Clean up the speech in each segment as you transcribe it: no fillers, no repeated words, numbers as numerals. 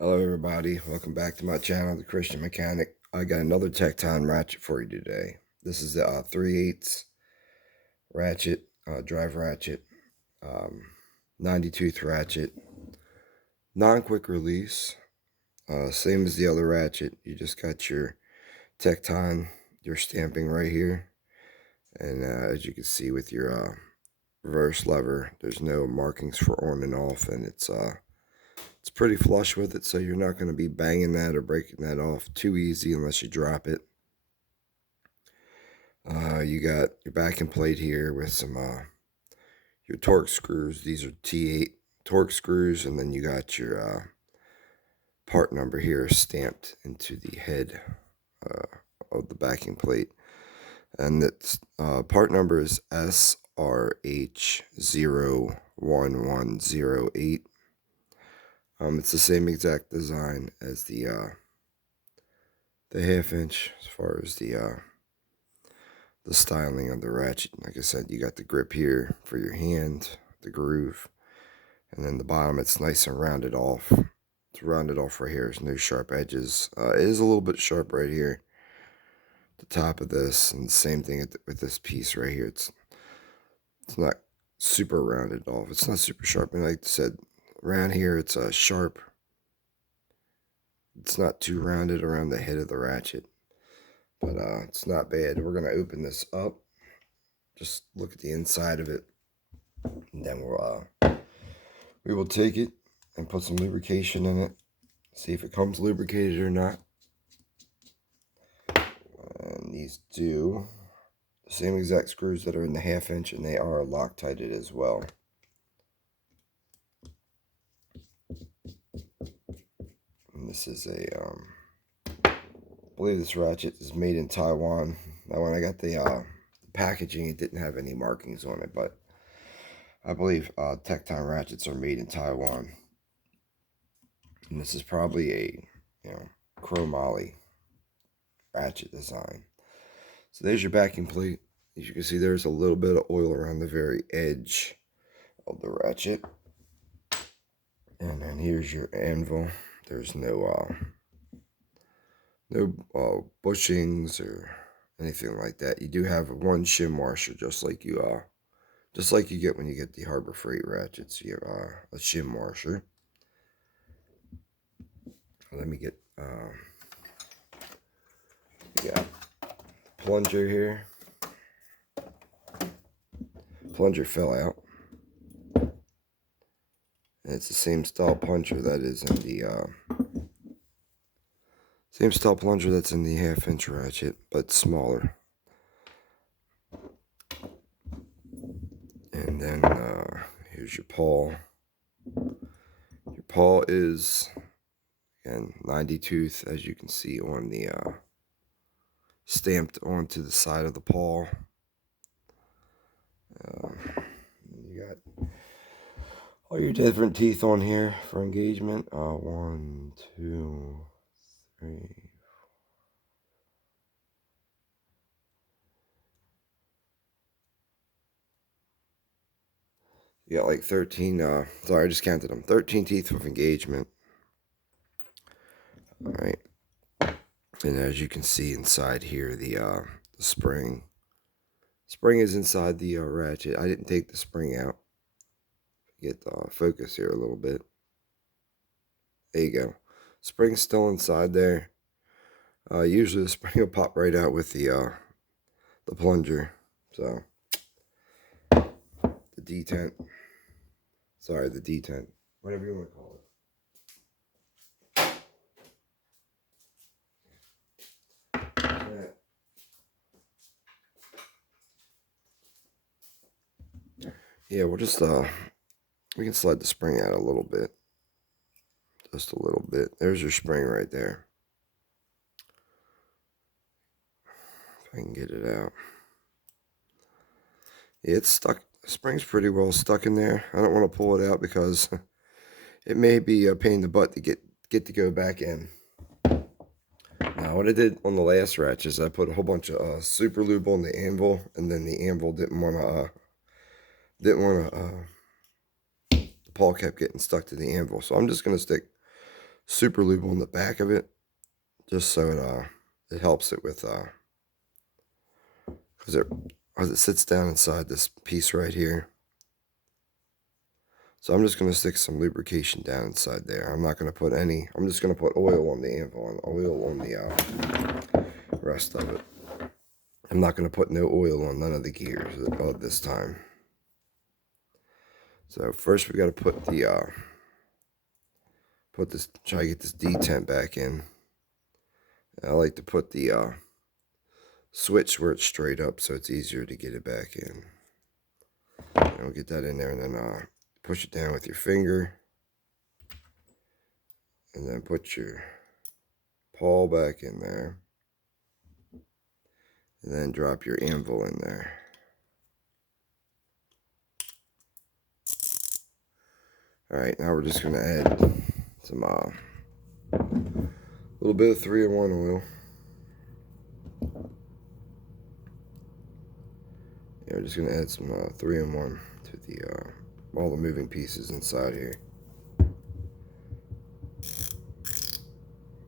Hello everybody, welcome back to my channel, The Christian Mechanic. I got another Tekton ratchet for you today. This is the 3/8 ratchet, drive ratchet, um, 90 tooth ratchet, non-quick release, same as the other ratchet. You just got your Tekton, your stamping right here, and as you can see with your reverse lever, there's no markings for on and off, and it's pretty flush with it, so you're not going to be banging that or breaking that off too easy unless you drop it. You got your backing plate here with some your torque screws. These are T8 torque screws, and then you got your part number here stamped into the head of the backing plate, and that's part number is SRH01108. It's the same exact design as the 1/2 inch as far as the styling of the ratchet. Like I said, you got the grip here for your hand, the groove, and then the bottom it's nice and rounded off. It's rounded off right here. There's no sharp edges. It is a little bit sharp right here, the top of this, and the same thing with this piece right here. It's not super rounded off. It's not super sharp. And like I said, around here it's sharp. It's not too rounded around the head of the ratchet, but it's not bad. We're gonna open this up. Just look at the inside of it, and then we will take it and put some lubrication in it. See if it comes lubricated or not. And these do the same exact screws that are in the 1/2 inch, and they are Loctited as well. And this is I believe this ratchet is made in Taiwan. Now when I got the packaging, it didn't have any markings on it, but I believe Tekton ratchets are made in Taiwan. And this is probably a chromoly ratchet design. So there's your backing plate. As you can see, there's a little bit of oil around the very edge of the ratchet. And then here's your anvil. There's no bushings or anything like that. You do have one shim washer, just like you get when you get the Harbor Freight ratchets. You have a shim washer. Let me get yeah, plunger here. Plunger fell out. And it's the same style plunger that is in the same style plunger that's in the 1/2 inch ratchet, but smaller. And then here's your pawl. Your pawl is again 90 tooth, as you can see on the stamped onto the side of the pawl. You got all your different teeth on here for engagement. 1, 2, 3. You got like 13, sorry, I just counted them. 13 teeth of engagement. Alright. And as you can see inside here, the spring. Spring is inside the ratchet. I didn't take the spring out. Get the focus here a little bit. There you go. Spring's still inside there. Usually the spring will pop right out with the plunger. So the detent. Sorry, the detent. Whatever you want to call it. Yeah, we'll just we can slide the spring out a little bit. Just a little bit. There's your spring right there. If I can get it out. Yeah, it's stuck. The spring's pretty well stuck in there. I don't want to pull it out because it may be a pain in the butt to get to go back in. Now, what I did on the last ratchet is I put a whole bunch of super lube on the anvil, and then the anvil didn't want to the pawl kept getting stuck to the anvil. So I'm just gonna stick super lube on the back of it, just so it helps it with because it sits down inside this piece right here. So I'm just going to stick some lubrication down inside there. I'm not going to put any. I'm just going to put oil on the anvil and oil on the rest of it. I'm not going to put no oil on none of the gears this time. So first we got to put the try to get this detent back in. I like to put the switch where it's straight up so it's easier to get it back in. And we'll get that in there, and then push it down with your finger, and then put your pawl back in there, and then drop your anvil in there. Alright, now we're just going to add some little bit of 3-in-1 oil. Yeah, we're just going to add some 3-in-1 to the all the moving pieces inside here.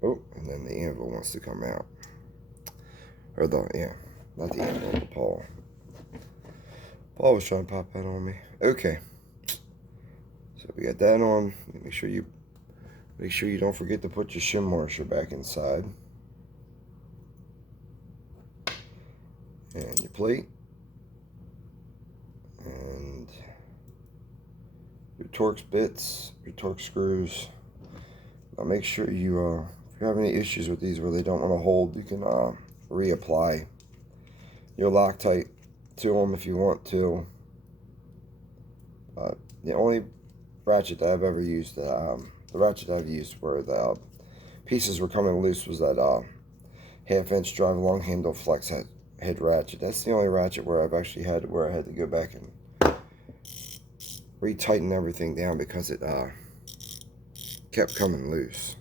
Oh, and then the anvil wants to come out. Or not the anvil, the pawl. Paul was trying to pop that on me. Okay. So we got that on. Make sure you don't forget to put your shim washer back inside. And your plate. And your Torx bits, your Torx screws. Now make sure if you have any issues with these where they don't want to hold, you can reapply your Loctite to them if you want to. The only ratchet that I've ever used, the ratchet I've used where the pieces were coming loose was that 1/2-inch drive long handle flex head ratchet. That's the only ratchet where I've actually had I had to go back and retighten everything down because it kept coming loose.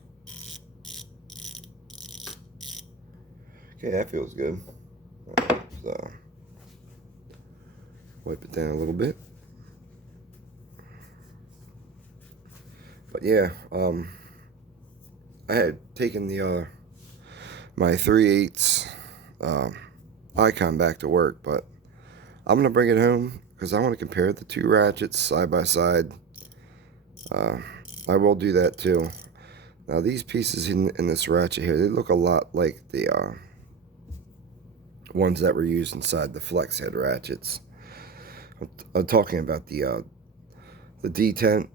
Okay, that feels good. So wipe it down a little bit. But yeah, I had taken the my 3/8 Icon back to work, but I'm gonna bring it home because I want to compare the two ratchets side by side. I will do that too. Now these pieces in this ratchet here, they look a lot like the ones that were used inside the flex head ratchets. I'm talking about the detent,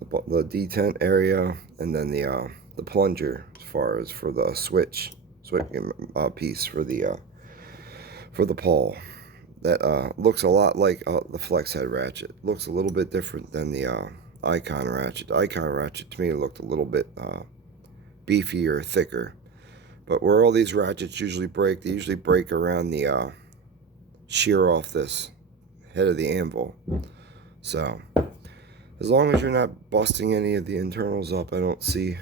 the detent area, and then the plunger as far as for the switch piece for the pawl. That looks a lot like the flex head ratchet. Looks a little bit different than the Icon ratchet. The Icon ratchet to me looked a little bit beefier, thicker. But where all these ratchets usually break, they usually break around the shear off this head of the anvil. So as long as you're not busting any of the internals up, I don't see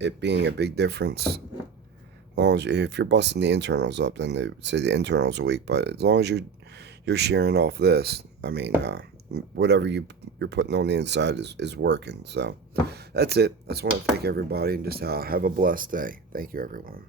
it being a big difference. As long as if you're busting the internals up, then they say the internals are weak. But as long as you're shearing off this, I mean, whatever you're putting on the inside is working. So that's it. I just want to thank everybody and just have a blessed day. Thank you, everyone.